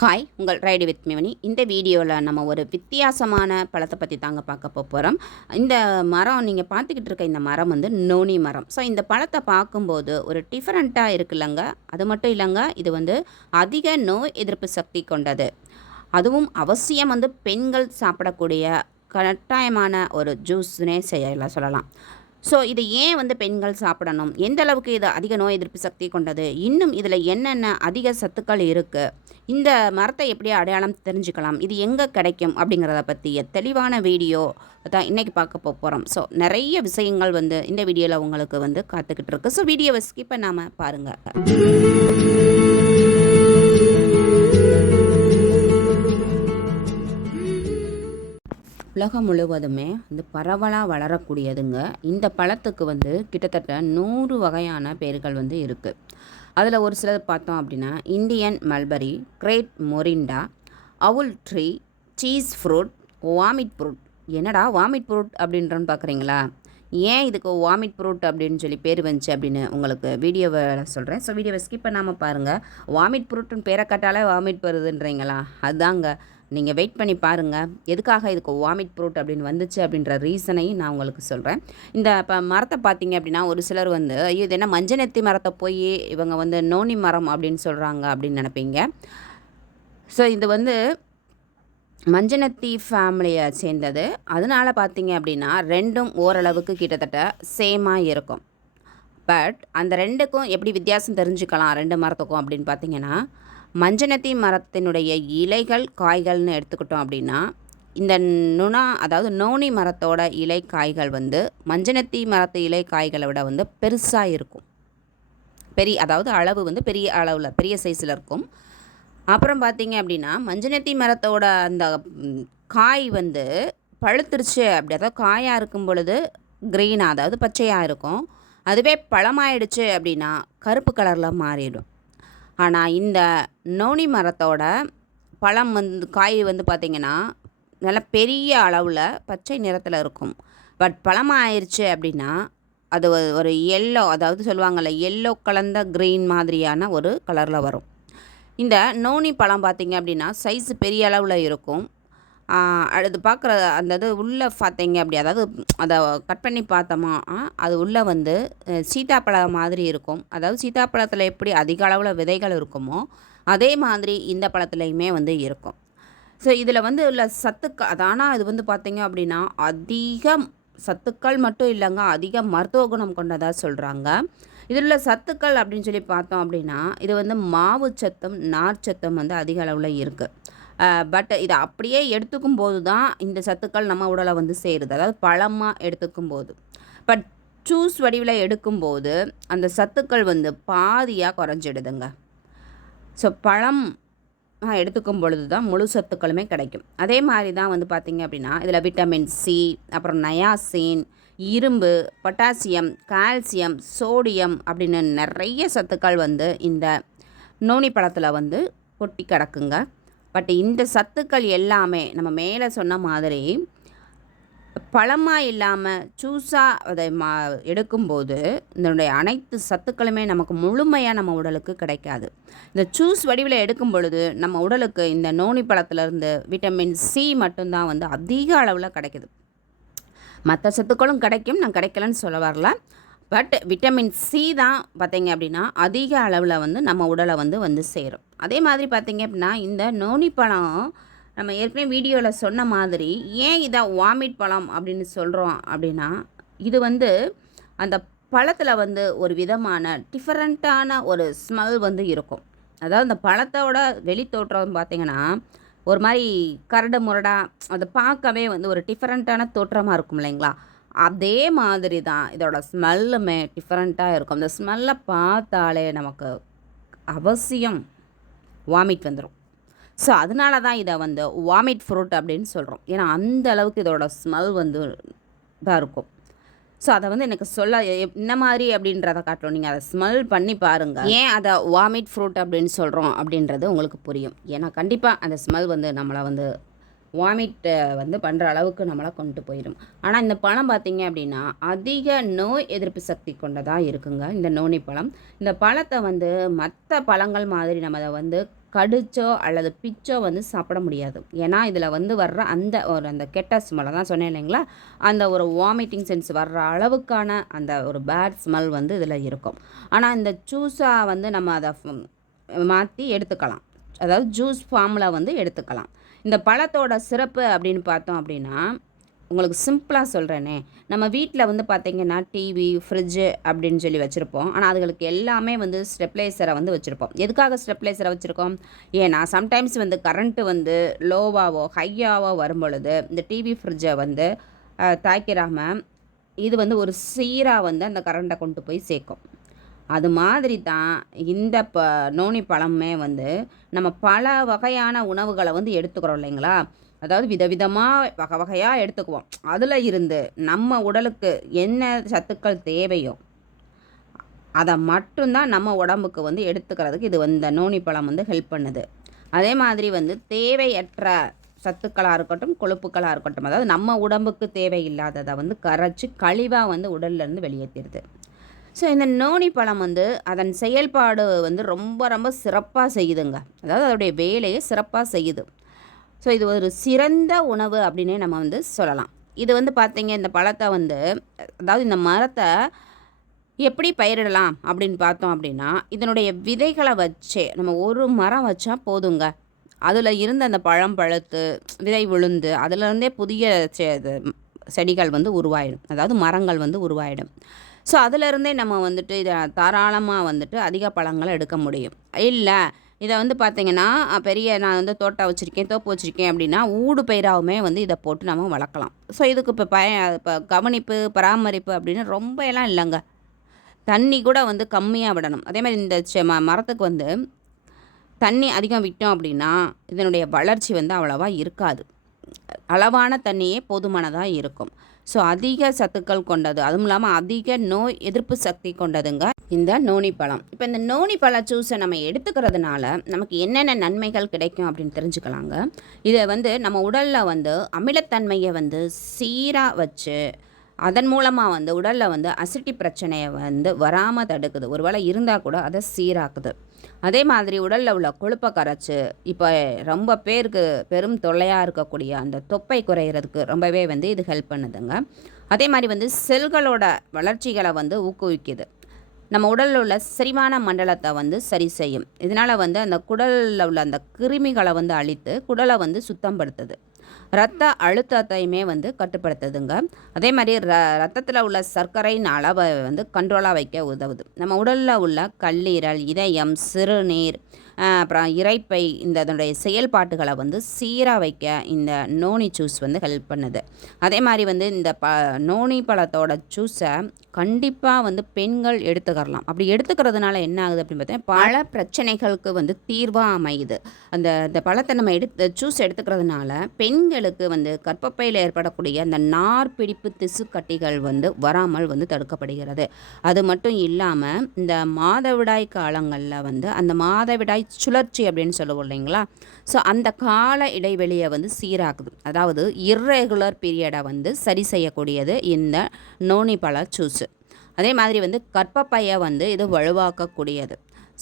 Hi உங்கள் ride with மிவனி இந்த வீடியோவில் நம்ம ஒரு வித்தியாசமான பழத்தை பற்றி தாங்க பார்க்க போகிறோம் இந்த மரம் நீங்கள் பார்த்துக்கிட்டு இருக்க இந்த மரம் வந்து நோனி மரம். ஸோ இந்த பழத்தை பார்க்கும்போது ஒரு டிஃப்ரெண்ட்டாக இருக்குல்லங்க. அது மட்டும் இல்லைங்க இது வந்து அதிக நோய் எதிர்ப்பு சக்தி கொண்டது. அதுவும் அவசியம் வந்து பெண்கள் சாப்பிடக்கூடிய கட்டாயமான ஒரு ஜூஸ்னே செய்யலாம் சொல்லலாம். ஸோ இது ஏன் வந்து பெண்கள் சாப்பிடணும்? எந்த அளவுக்கு இது அதிக நோய் எதிர்ப்பு சக்தி கொண்டது? இன்னும் இதில் என்னென்ன அதிக சத்துக்கள் இருக்குது இந்த மரத்தை எப்படி அடையாளம் தெரிஞ்சுக்கலாம்? இது எங்கே கிடைக்கும்? அப்படிங்கிறத பற்றிய தெளிவான வீடியோ தான் இன்றைக்கி பார்க்க போகிறோம் ஸோ நிறைய விஷயங்கள் வந்து இந்த வீடியோவில் உங்களுக்கு வந்து காத்துக்கிட்டு இருக்கு. ஸோ வீடியோவை ஸ்கிப் பண்ணாமல் பாருங்கள் உலகம் முழுவதுமே வந்து பரவலாக வளரக்கூடியதுங்க. இந்த பழத்துக்கு வந்து கிட்டத்தட்ட நூறு வகையான பேர்கள் வந்து இருக்குது அதில் ஒரு சிலது பார்த்தோம் அப்படின்னா Indian mulberry great morinda owl tree cheese fruit vomit fruit. என்னடா வாமிட் ஃப்ரூட் அப்படின்றன்னு பார்க்குறீங்களா ஏன் இதுக்கு வாமிட் ஃப்ரூட் அப்படின்னு சொல்லி பேர் வந்துச்சு அப்படின்னு உங்களுக்கு வீடியோவை சொல்கிறேன் ஸோ வீடியோவை ஸ்கிப் பண்ணாமல் பாருங்கள் வாமிட் ஃப்ரூட்டுன்னு பேரை கட்டாலே வாமிட் வருதுன்றீங்களா? அதாங்க. நீங்கள் வெயிட் பண்ணி பாருங்கள் எதுக்காக இதுக்கு வாமிட் ப்ரூட் அப்படின்னு வந்துச்சு அப்படின்ற ரீசனையும் நான் உங்களுக்கு சொல்கிறேன் இந்த இப்போ மரத்தை பார்த்தீங்க அப்படின்னா ஒரு சிலர் வந்து ஐயோ இது என்ன மஞ்சநெத்தி மரத்தை போய் இவங்க வந்து நோனி மரம் அப்படின்னு சொல்கிறாங்க அப்படின்னு நினைப்பீங்க. ஸோ இது வந்து மஞ்சனத்தி ஃபேமிலியை சேர்ந்தது. அதனால பார்த்தீங்க அப்படின்னா ரெண்டும் ஓரளவுக்கு கிட்டத்தட்ட சேமாக இருக்கும். பட் அந்த ரெண்டுக்கும் எப்படி வித்தியாசம் தெரிஞ்சுக்கலாம் ரெண்டு மரத்துக்கும் அப்படின்னு பார்த்தீங்கன்னா மஞ்சனத்தி மரத்தினுடைய இலைகள் காய்கள்னு எடுத்துக்கிட்டோம் அப்படின்னா இந்த நுணா அதாவது நோனி மரத்தோட இலை காய்கள் வந்து மஞ்சனத்தி மரத்து இலை காய்களை விட வந்து பெருசாக இருக்கும். பெரிய அதாவது அளவு வந்து பெரிய அளவில் பெரிய சைஸில் இருக்கும். அப்புறம் பார்த்தீங்க அப்படின்னா மஞ்சனத்தி மரத்தோட அந்த காய் வந்து பழுத்துருச்சு அப்படி அதாவது காயாக இருக்கும் பொழுது க்ரீனாக அதாவது பச்சையாக இருக்கும். அதுவே பழமாயிடுச்சு அப்படின்னா கருப்பு கலரில் மாறிடும். ஆனால் இந்த நோனி மரத்தோட பழம் வந்து காய் வந்து பார்த்திங்கன்னா நல்ல பெரிய அளவில் பச்சை நிறத்தில் இருக்கும். பட் பழமாயிருச்சு அப்படின்னா அது ஒரு- எல்லோ அதாவது சொல்லுவாங்கள்ல எல்லோ கலந்த க்ரீன் மாதிரியான ஒரு கலரில் வரும். இந்த நோனி பழம் பார்த்திங்க அப்படின்னா சைஸ் பெரிய அளவில் இருக்கும். அது பார்க்குற அந்த இது உள்ளே பார்த்தீங்க அப்படி அதாவது அதை கட் பண்ணி பார்த்தோமா? அது உள்ளே வந்து சீத்தாப்பழம் மாதிரி இருக்கும். அதாவது சீத்தாப்பழத்தில் எப்படி அதிக அளவில் விதைகள் இருக்குமோ அதே மாதிரி இந்த பழத்துலையுமே வந்து இருக்கும். ஸோ இதில் வந்து உள்ள சத்துக்கள் அது ஆனால் இது வந்து பார்த்தீங்க அப்படின்னா அதிக சத்துக்கள் மட்டும் இல்லைங்க அதிக மருத்துவ குணம் கொண்டதாக சொல்கிறாங்க இதில் உள்ள சத்துக்கள் அப்படின்னு சொல்லி பார்த்தோம் அப்படின்னா இது வந்து மாவு சத்தும் நார்ச்சத்தும் வந்து அதிக அளவில் இருக்குது பட் இதை அப்படியே எடுத்துக்கும் போது தான் இந்த சத்துக்கள் நம்ம உடலை வந்து சேருது. அதாவது பழமாக எடுத்துக்கும் போது பட் ஜூஸ் வடிவில் எடுக்கும்போது அந்த சத்துக்கள் வந்து பாதியாக குறைஞ்சிடுதுங்க. ஸோ பழம் எடுத்துக்கும் பொழுது தான் முழு சத்துக்களுமே கிடைக்கும். அதே மாதிரி தான் வந்து பார்த்திங்க அப்படின்னா இதில் விட்டமின் சி அப்புறம் நயாசின் இரும்பு பொட்டாசியம் கால்சியம் சோடியம் அப்படின்னு நிறைய சத்துக்கள் வந்து இந்த நோனி பழத்தில் வந்து கொட்டி கிடக்குங்க. பட் இந்த சத்துக்கள் எல்லாமே நம்ம மேலே சொன்ன மாதிரி பழமாக இல்லாமல் ஜூஸாக அதை மா எடுக்கும்போது இதனுடைய அனைத்து சத்துக்களுமே நமக்கு முழுமையாக நம்ம உடலுக்கு கிடைக்காது. இந்த ஜூஸ் வடிவில் எடுக்கும் பொழுது நம்ம உடலுக்கு இந்த நோனி பழத்துலேருந்து விட்டமின் சி மட்டும்தான் வந்து அதிக அளவில் கிடைக்குது. மற்ற சத்துக்களும் கிடைக்கும். நான் கிடைக்கலன்னு சொல்ல வரல. பட் விட்டமின் சி தான் பார்த்தீங்க அப்படின்னா அதிக அளவில் வந்து நம்ம உடலை வந்து வந்து சேரும். அதே மாதிரி பார்த்தீங்க அப்படின்னா இந்த நோனி பழம் நம்ம ஏற்கனவே வீடியோவில் சொன்ன மாதிரி ஏன் இதை வாமிட் பழம் அப்படின்னு சொல்கிறோம் அப்படின்னா இது வந்து அந்த பழத்தில் வந்து ஒரு விதமான டிஃப்ரெண்ட்டான ஒரு ஸ்மெல் வந்து இருக்கும். அதாவது அந்த பழத்தோட வெளி தோற்றம் பார்த்தீங்கன்னா ஒரு மாதிரி கரடு முரடாக அதை பார்க்கவே வந்து ஒரு டிஃப்ரெண்ட்டான தோற்றமாக இருக்கும் இல்லைங்களா? அதே மாதிரி தான் இதோட ஸ்மெல்லுமே டிஃப்ரெண்ட்டாக இருக்கும். அந்த ஸ்மெல்லை பார்த்தாலே நமக்கு அவசியம் வாமிட் வந்துடும் ஸோ அதனால தான் இதை வந்து வாமிட் ஃப்ரூட் அப்படின்னு சொல்கிறோம் ஏன்னா அந்த அளவுக்கு இதோட ஸ்மெல் வந்து இதாக இருக்கும். ஸோ அதை வந்து எனக்கு சொல்ல என்ன மாதிரி அப்படின்றத காட்டணும் நீங்கள் அதை ஸ்மெல் பண்ணி பாருங்கள் ஏன் அதை வாமிட் ஃப்ரூட் அப்படின்னு சொல்கிறோம் அப்படின்றது உங்களுக்கு புரியும். ஏன்னா கண்டிப்பாக அந்த ஸ்மெல் வந்து நம்மளை வந்து வாமிட்டை வந்து பண்ணுற அளவுக்கு நம்மளை கொண்டு போயிடும். ஆனால் இந்த பழம் பார்த்திங்க அப்படின்னா அதிக நோய் எதிர்ப்பு சக்தி கொண்டதாக இருக்குங்க இந்த நோனி பழம். இந்த பழத்தை வந்து மற்ற பழங்கள் மாதிரி நம்ம அதை வந்து கடிச்சோ அல்லது பிச்சோ வந்து சாப்பிட முடியாது. ஏன்னா இதில் வந்து வர்ற அந்த ஒரு அந்த கெட்ட ஸ்மெல் தான் சொன்னேன் இல்லைங்களா? அந்த ஒரு வாமிட்டிங் சென்ஸ் வர்ற அளவுக்கான அந்த ஒரு பேட் ஸ்மெல் வந்து இதில் இருக்கும். ஆனால் இந்த ஜூஸாக வந்து நம்ம அதை மாற்றி எடுத்துக்கலாம். அதாவது ஜூஸ் ஃபார்மில் வந்து எடுத்துக்கலாம். இந்த பழத்தோட சிறப்பு அப்படின்னு பார்த்தோம் அப்படின்னா உங்களுக்கு சிம்பிளாக சொல்கிறேனே நம்ம வீட்டில் வந்து பார்த்திங்கன்னா டிவி ஃப்ரிட்ஜு அப்படின்னு சொல்லி வச்சுருப்போம். ஆனால் அதுகளுக்கு எல்லாமே வந்து ஸ்டெப்லைசரை வந்து வச்சுருப்போம். எதுக்காக ஸ்டெப்லைசரை வச்சுருக்கோம்? ஏன்னா சம்டைம்ஸ் வந்து கரண்ட்டு வந்து லோவாவோ ஹையாவோ வரும் பொழுது இந்த டிவி ஃப்ரிட்ஜை வந்து தாக்கிடாமல் இது வந்து ஒரு சீராக வந்து அந்த கரண்ட்டை கொண்டு போய் சேர்க்கும். அது மாதிரி தான் இந்த ப நோனி பழமே வந்து நம்ம பல வகையான உணவுகளை வந்து எடுத்துக்கிறோம் இல்லைங்களா? அதாவது விதவிதமாக வகை வகையாக எடுத்துக்குவோம். அதில் இருந்து நம்ம உடலுக்கு என்ன சத்துக்கள் தேவையோ அதை மட்டும்தான் நம்ம உடம்புக்கு வந்து எடுத்துக்கிறதுக்கு இது இந்த நோனி பழம் வந்து ஹெல்ப் பண்ணுது. அதே மாதிரி வந்து தேவையற்ற சத்துக்களாக இருக்கட்டும் கொழுப்புக்களாக இருக்கட்டும் அதாவது நம்ம உடம்புக்கு தேவையில்லாததை வந்து கரைச்சி கழிவாக வந்து உடல்லேருந்து வெளியேற்றிடுது ஸோ இந்த நோனி பழம் வந்து அதன் செயல்பாடு வந்து ரொம்ப ரொம்ப சிறப்பாக செய்யுதுங்க. அதாவது அதோடைய வேலையை சிறப்பாக செய்யுது. ஸோ இது ஒரு சிறந்த உணவு அப்படின்னே நம்ம வந்து சொல்லலாம். இது வந்து பார்த்திங்க இந்த பழத்தை வந்து அதாவது இந்த மரத்தை எப்படி பயிரிடலாம் அப்படின்னு பார்த்தோம் அப்படின்னா இதனுடைய விதைகளை வச்சே நம்ம ஒரு மரம் வச்சா போதுங்க. அதில் இருந்த அந்த பழம் பழுத்து விதை விழுந்து அதிலருந்தே புதிய செடிகள் வந்து உருவாயிடும். அதாவது மரங்கள் வந்து உருவாயிடும். ஸோ அதிலிருந்தே நம்ம வந்துட்டு இதை தாராளமாக வந்துட்டு அதிக பழங்களை எடுக்க முடியும். இல்லை இதை வந்து பார்த்திங்கன்னா பெரிய நான் வந்து தோட்டம் வச்சுருக்கேன் தோப்பு வச்சுருக்கேன் அப்படின்னா ஊடு பயிராகவுமே வந்து இதை போட்டு நம்ம வளர்க்கலாம். ஸோ இதுக்கு இப்போ பய இப்போ கவனிப்பு பராமரிப்பு அப்படின்னு ரொம்ப எல்லாம் இல்லைங்க. தண்ணி கூட வந்து கம்மியாக விடணும். அதே மாதிரி இந்த ம மரத்துக்கு வந்து தண்ணி அதிகம் விட்டோம் அப்படின்னா இதனுடைய வளர்ச்சி வந்து அவ்வளோவா இருக்காது. அளவான தண்ணியே போதுமானதாக இருக்கும். ஸோ அதிக சத்துக்கள் கொண்டது. அதுவும் இல்லாமல் அதிக நோய் எதிர்ப்பு சக்தி கொண்டதுங்க இந்த நோனி பழம். இப்போ இந்த நோனி பழ ஜூஸை நம்ம எடுத்துக்கிறதுனால நமக்கு என்னென்ன நன்மைகள் கிடைக்கும் அப்படின்னு தெரிஞ்சுக்கலாங்க. இதை வந்து நம்ம உடலில் வந்து அமிலத்தன்மையை வந்து சீராக வச்சு அதன் மூலமாக வந்து உடலில் வந்து அசிட்டி பிரச்சனையை வந்து வராமல் தடுக்குது. ஒரு வேளை இருந்தால் கூட அதை சீராக்குது. அதே மாதிரி உடலில் உள்ள கொழுப்பை கரைச்சி இப்போ ரொம்ப பேருக்கு பெரும் தொல்லையாக இருக்கக்கூடிய அந்த தொப்பை குறையிறதுக்கு ரொம்பவே வந்து இது ஹெல்ப் பண்ணுதுங்க. அதே மாதிரி வந்து செல்களோட வளர்ச்சிகளை வந்து ஊக்குவிக்குது. நம்ம உடலில் உள்ள செரிமான மண்டலத்தை வந்து சரி செய்யும். இதனால் வந்து அந்த குடலில் உள்ள அந்த கிருமிகளை வந்து அழித்து குடலை வந்து சுத்தப்படுத்துது ரத்த அழுத்தத்தையுமே வந்து கட்டுப்படுத்துதுங்க. அதே மாதிரி ர ரத்தத்தில் உள்ள சர்க்கரையின் அளவை வந்து கண்ட்ரோலாக வைக்க உதவுது. நம்ம உடலில் உள்ள கல்லீரல் இதயம் சிறுநீர் அப்புறம் இறைப்பை இந்த அதனுடைய செயல்பாட்டுகளை வந்து சீராக வைக்க இந்த நோனி ஜூஸ் வந்து ஹெல்ப் பண்ணுது. அதே மாதிரி வந்து இந்த ப நோனி பழத்தோட ஜூஸை கண்டிப்பாக வந்து பெண்கள் எடுத்துக்கரலாம் அப்படி எடுத்துக்கிறதுனால என்ன ஆகுது அப்படின்னு பார்த்தீங்கன்னா பல பிரச்சனைகளுக்கு வந்து தீர்வாக அமையுது. அந்த இந்த பழத்தை நம்ம எடுத்து ஜூஸ் எடுத்துக்கிறதுனால பெண்களுக்கு வந்து கற்பப்பையில் ஏற்படக்கூடிய அந்த நார் பிடிப்பு திசு கட்டிகள் வந்து வராமல் வந்து தடுக்கப்படுகிறது. அது மட்டும் இல்லாமல் இந்த மாதவிடாய் காலங்களில் வந்து அந்த மாதவிடாய் சுழற்சி அப்படின்னு சொல்லுவோம் இல்லைங்களா? ஸோ அந்த கால இடைவெளியை வந்து சீராக்குது. அதாவது இர்ரெகுலர் பீரியடை வந்து சரி செய்யக்கூடியது இந்த நோனி பழ ஜூஸு அதே மாதிரி வந்து கற்பப்பையை வந்து இது வலுவாக்கக்கூடியது.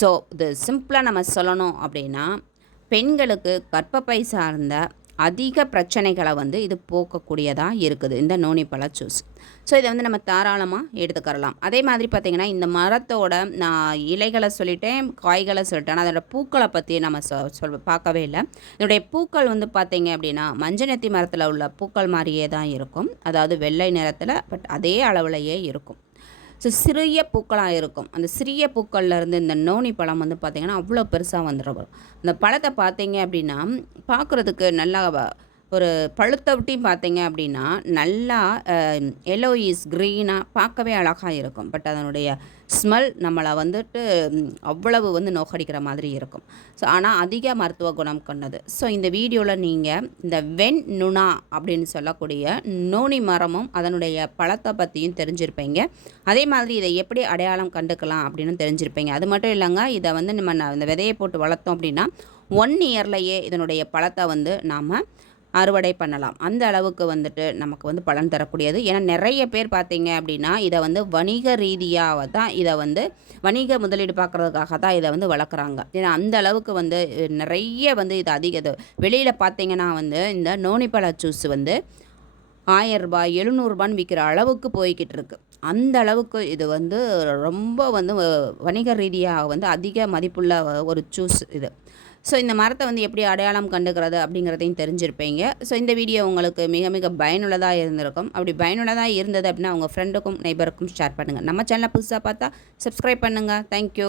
ஸோ இது சிம்பிளாக நம்ம சொல்லணும் அப்படின்னா பெண்களுக்கு கற்பப்பை சார்ந்த அதிக பிரச்சனைகளை வந்து இது போக்கக்கூடியதாக இருக்குது. இந்த நோனிப்பழ ஜூஸ். ஸோ இதை வந்து நம்ம தாராளமாக எடுத்துக்கரலாம். அதே மாதிரி பார்த்திங்கன்னா இந்த மரத்தோட நான் இலைகளை சொல்லிட்டேன் காய்களை சொல்லிட்டேன். அதோட பூக்களை பற்றி நம்ம சொ சொல் பார்க்கவே இல்லை. இதனுடைய பூக்கள் வந்து பார்த்திங்க அப்படின்னா மஞ்சநெத்தி மரத்தில் உள்ள பூக்கள் மாதிரியே தான் இருக்கும். அதாவது வெள்ளை நிறத்தில் பட் அதே அளவுலையே இருக்கும். ஸோ சிறிய பூக்களாக இருக்கும். அந்த சிறிய பூக்கள்லேருந்து இந்த நோனி பழம் வந்து பார்த்திங்கன்னா அவ்வளோ பெருசாக வந்துடும் அந்த பழத்தை பார்த்தீங்க அப்படின்னா பார்க்குறதுக்கு நல்லா ஒரு பழுத்த விட்டியும் பார்த்தீங்க அப்படின்னா நல்லா எல்லோயிஸ் க்ரீனாக பார்க்கவே அழகாக இருக்கும். பட் அதனுடைய ஸ்மெல் நம்மளை வந்துட்டு அவ்வளவு வந்து நோக்கடிக்கிற மாதிரி இருக்கும். ஸோ ஆனால் அதிக மருத்துவ குணம் கொண்டது. ஸோ இந்த வீடியோவில் நீங்கள் இந்த வெண் நுணா அப்படின்னு சொல்லக்கூடிய நோனி மரமும் அதனுடைய பழத்தை பற்றியும் தெரிஞ்சிருப்பீங்க. அதே மாதிரி இதை எப்படி அடையாளம் கண்டுக்கலாம் அப்படின்னு தெரிஞ்சிருப்பீங்க. அது மட்டும் இல்லைங்க இதை வந்து நம்ம இந்த விதையை போட்டு வளர்த்தோம் அப்படின்னா ஒன் இயர்லையே இதனுடைய பழத்தை வந்து நாம் அறுவடை பண்ணலாம். அந்த அளவுக்கு வந்துட்டு நமக்கு வந்து பலன் தரக்கூடியது. ஏன்னா நிறைய பேர் பார்த்தீங்க அப்படின்னா இதை வந்து வணிக ரீதியாக தான் இதை வந்து வணிக முதலீடு பார்க்குறதுக்காக தான் இதை வந்து வளர்க்குறாங்க. ஏன்னா அந்த அளவுக்கு வந்து நிறைய வந்து இது அதிக இது வெளியில் பார்த்தீங்கன்னா வந்து இந்த நோனிப்பழ ஜூஸ் வந்து ஆயரரூபா எழுநூறுபான்னு விற்கிற அளவுக்கு போய்கிட்டு இருக்குது அந்த அளவுக்கு இது வந்து ரொம்ப வந்து வணிக ரீதியாக வந்து அதிக மதிப்புள்ள ஒரு ஜூஸ் இது. ஸோ இந்த மரத்தை வந்து எப்படி அடையாளம் கண்டுக்கிறது அப்படிங்கிறதையும் தெரிஞ்சிருப்பீங்க. ஸோ இந்த வீடியோ உங்களுக்கு மிக மிக பயனுள்ளதாக இருந்திருக்கும். அப்படி பயனுள்ளதாக இருந்தது அப்படின்னா உங்கள் ஃப்ரெண்டுக்கும் நெய்பருக்கும் ஷேர் பண்ணுங்கள் நம்ம சேனலை புதுசாக பார்த்தா சப்ஸ்கிரைப் பண்ணுங்கள் தேங்க்யூ